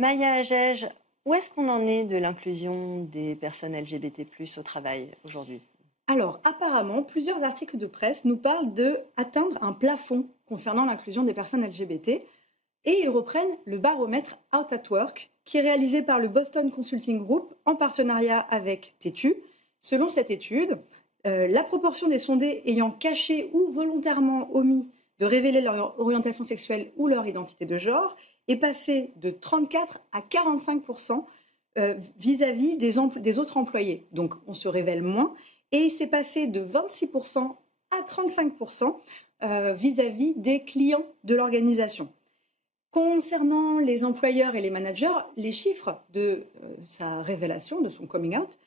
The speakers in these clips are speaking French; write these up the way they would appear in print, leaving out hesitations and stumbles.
Maya Agege, où est-ce qu'on en est de l'inclusion des personnes LGBT+ au travail aujourd'hui? Alors, apparemment, plusieurs articles de presse nous parlent d'atteindre un plafond concernant l'inclusion des personnes LGBT et ils reprennent le baromètre Out at Work qui est réalisé par le Boston Consulting Group en partenariat avec TETU. Selon cette étude, la proportion des sondés ayant caché ou volontairement omis de révéler leur orientation sexuelle ou leur identité de genre est passée de 34 à 45% vis-à-vis des autres employés. Donc, on se révèle moins. Et c'est passé de 26% à 35% vis-à-vis des clients de l'organisation. Concernant les employeurs et les managers, les chiffres de sa révélation, de son coming out,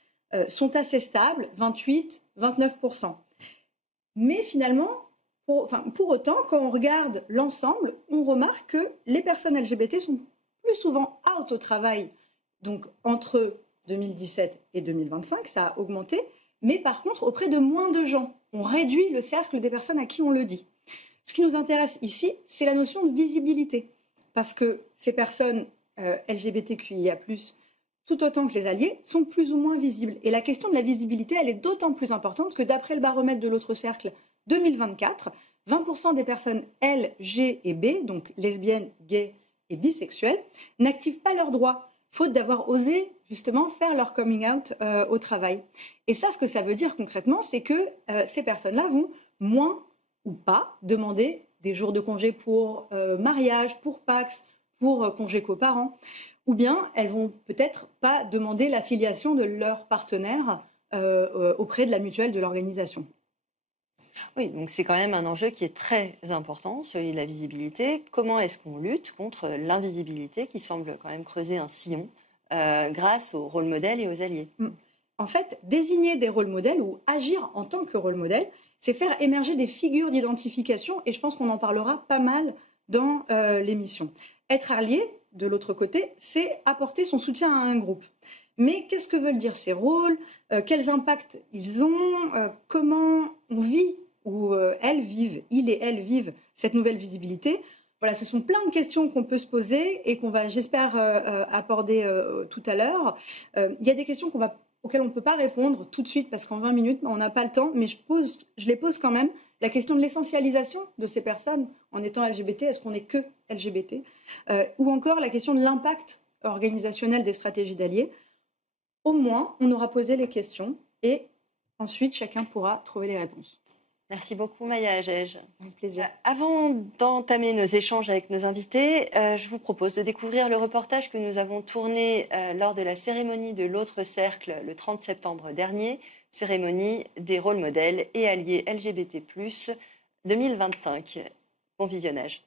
sont assez stables, 28-29%. Mais finalement, pour autant, quand on regarde l'ensemble, on remarque que les personnes LGBT sont plus souvent out au travail. Donc entre 2017 et 2025, ça a augmenté. Mais par contre, auprès de moins de gens. On réduit le cercle des personnes à qui on le dit. Ce qui nous intéresse ici, c'est la notion de visibilité. Parce que ces personnes LGBTQIA+, tout autant que les alliés, sont plus ou moins visibles. Et la question de la visibilité, elle est d'autant plus importante que d'après le baromètre de l'autre cercle 2024, 20% des personnes L, G et B, donc lesbiennes, gays et bisexuelles, n'activent pas leurs droits, faute d'avoir osé justement faire leur coming out au travail. Et ça, ce que ça veut dire concrètement, c'est que ces personnes-là vont moins ou pas demander des jours de congé pour mariage, pour Pacs, pour congé coparents, ou bien elles vont peut-être pas demander l'affiliation de leur partenaire auprès de la mutuelle de l'organisation. Oui, donc c'est quand même un enjeu qui est très important, celui de la visibilité. Comment est-ce qu'on lutte contre l'invisibilité qui semble quand même creuser un sillon grâce aux rôles modèles et aux alliés? En fait, désigner des rôles modèles ou agir en tant que rôle modèle, c'est faire émerger des figures d'identification et je pense qu'on en parlera pas mal dans l'émission. Être allié, de l'autre côté, c'est apporter son soutien à un groupe. Mais qu'est-ce que veulent dire ces rôles? Quels impacts ils ont? Comment on vit ou elles vivent, ils et elles vivent cette nouvelle visibilité? Voilà, ce sont plein de questions qu'on peut se poser et qu'on va, j'espère, aborder tout à l'heure. Il y a des questions auxquelles on ne peut pas répondre tout de suite parce qu'en 20 minutes, on n'a pas le temps, mais je les pose quand même. La question de l'essentialisation de ces personnes en étant LGBT, est-ce qu'on n'est que LGBT? Ou encore la question de l'impact organisationnel des stratégies d'alliés. Au moins, on aura posé les questions et ensuite, chacun pourra trouver les réponses. Merci beaucoup, Maya Agege. Avec plaisir. Avant d'entamer nos échanges avec nos invités, je vous propose de découvrir le reportage que nous avons tourné lors de la cérémonie de l'autre cercle le 30 septembre dernier, cérémonie des rôles modèles et alliés LGBT+, 2025. Bon visionnage.